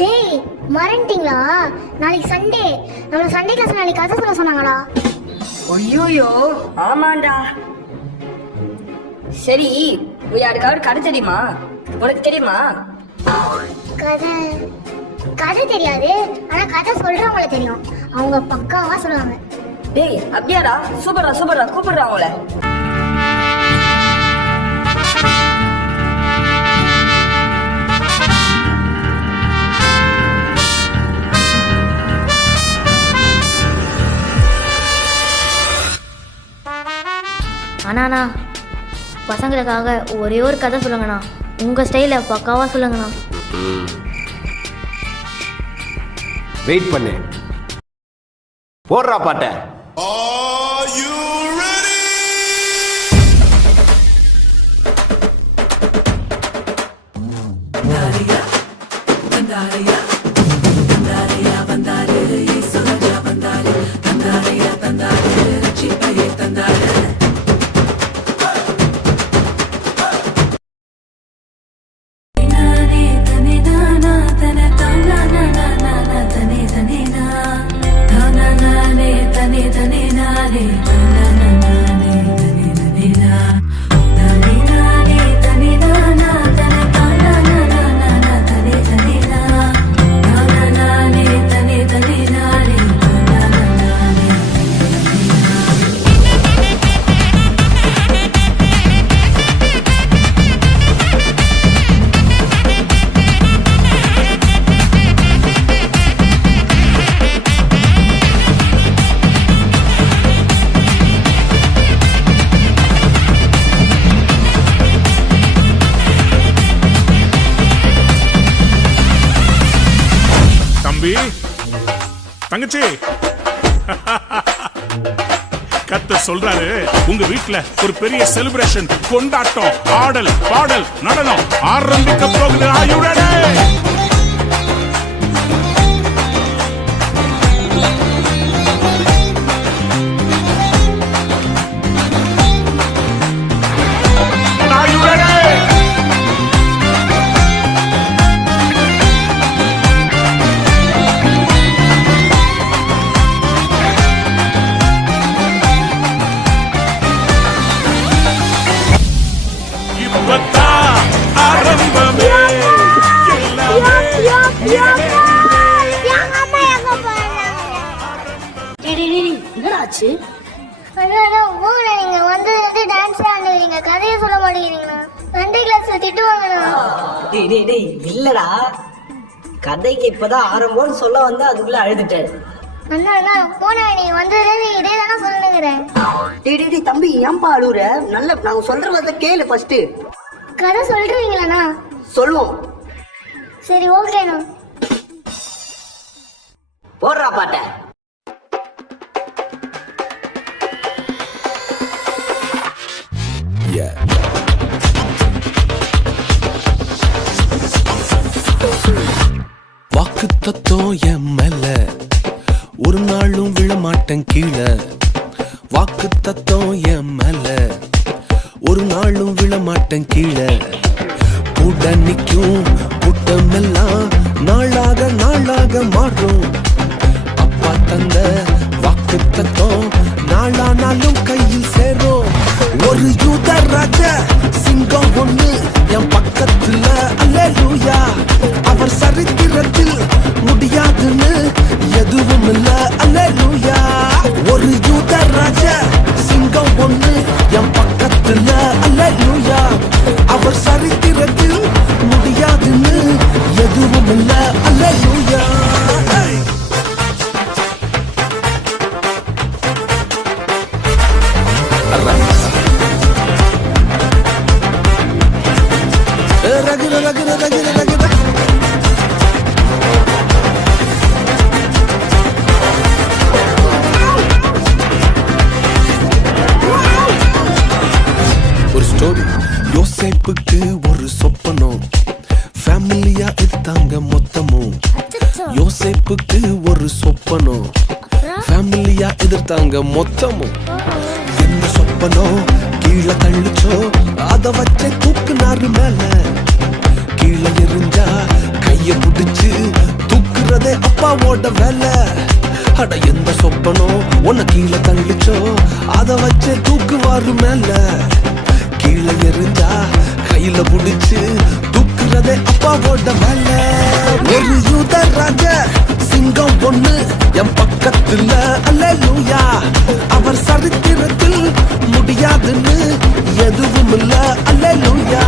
டேய் மறந்துட்டீங்களா? நாளைக்கு சண்டே, நம்ம சண்டே கிளாஸ் நாளைக்கு கதை சொல்ல சொன்னாங்கடா. ஐயோயோ ஆமாண்டா. சரி, யாருக்காவது கதை தெரியுமா? உனக்கு தெரியுமா? கதை கதை தெரியாது, ஆனா கதை சொல்றவங்கள தெரியும். அவங்க பக்காவா சொல்லுவாங்க. டேய் அப்படியாடா? சூப்பரா சூப்பரா, கூப்பிடுறா அவங்கள. அண்ணா பசங்களுக்காக ஒரே ஒரு கதை சொல்லுங்கண்ணா. உங்கள் ஸ்டைலில் பக்காவாக சொல்லுங்கண்ணா. வெயிட் பண்ணு, போடுறா பாட்ட. தங்கச்சி கத்த சொல்றாரு, உங்க வீட்டுல ஒரு பெரிய செலிப்ரேஷன், கொண்டாட்டம், ஆடல் பாடல் நடனம் ஆரம்பிக்க போகுது. ஆயுடனே நீங்க வந்து டான்ஸ் ஆடுறீங்க, கதையை சொல்ல மாட்டேங்கிறீங்களா? Sunday class திட்டுவாங்கண்ணா. இல்லடா, கதைக்கு இப்பதான் ஆரம்பம்னு சொல்ல வந்து அதுக்குள்ள அழுதுட்டேன். அண்ணா போன நீ வந்து இதே தானே சொல்லுங்கிறேன். டேய் தம்பி, ஏன்பா அழுகுற? நல்ல நாங்க சொல்றத கேளு. ஃபர்ஸ்ட் கதை சொல்றீங்களாண்ணா? சொல்லுவோம். சரி ஓகேண்ணா, போடுறா பாட்ட. வாக்கு தத்துவம் என் மேல ஒரு நாளும் விழமாட்டேன் கீழே. வாக்கு தத்துவம் என் மேல ஒரு நாளும் விழமாட்டேன் கீழே. கூட நிற்கும் கூட்டமெல்லாம் நாளாக நாளாக மாறும். அப்பா தந்த வாக்கு தத்துவம் நாளானாலும் கையில் சேரும். ஒரு யூத ராஜ சிங்கம் ஒண்ணு என் பக்கத்துல, அல்லேலூயா. அவர் சரித்திரத்தில் முடியாதுன்னு எதுவும் இல்ல, அல்லேலூயா. ஒரு யூத ராஜ சிங்கம் ஒண்ணு என் பக்கத்துல, அல்லேலூயா. அவர் சரித்திரத்தில் முடியாதுன்னு எதுவும் இல்ல, அல்லேலூயா. ரகுர ரகுர ரகுர ரகுர ஒரு ஸ்டோரி. யோசேப்புக்கு ஒரு சொப்பனம், ஃபேமிலியா எடுத்தாங்க மொத்தமும். யோசேப்புக்கு ஒரு சொப்பனம், ஃபேமிலியா எதிர்த்தாங்க மொத்தமும். என்ன சொப்பனம் கீழே தள்ளிச்சோ அத வச்ச தூக்குனாரு மேல. கீழே எரிஞ்சா கைய புடிச்சு அப்பாவோட வேலை. அட எந்த சொப்பனம் உன்னை கீழே தள்ளிச்சோ அத வச்சே தூக்குவாரு மேல. கீழே எரிஞ்சா கையில புடிச்சு தூக்குறதே அப்பாவோட வேலை. ஒரு யூதராஜ சிங்கம் ஒண்ணு என் பக்கத்துல அல்லேலூயா. அவர் சரித்திரத்தில் முடியாதுன்னு எதுவும் இல்ல அல்லேலூயா.